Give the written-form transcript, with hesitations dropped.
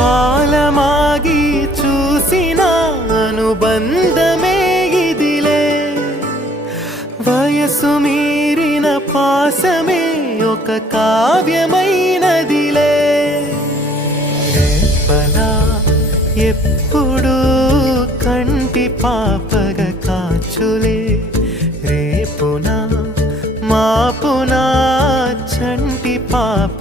కాలమాగి చూసిన అనుబంధమే ఇదిలే, వయసు మీరిన పాసమే ఒక కావ్యమైనదిలే. రేపలా ఎప్పుడు కంటి పాపగ కాచులే, రేపునా మాపునా చంటి పాప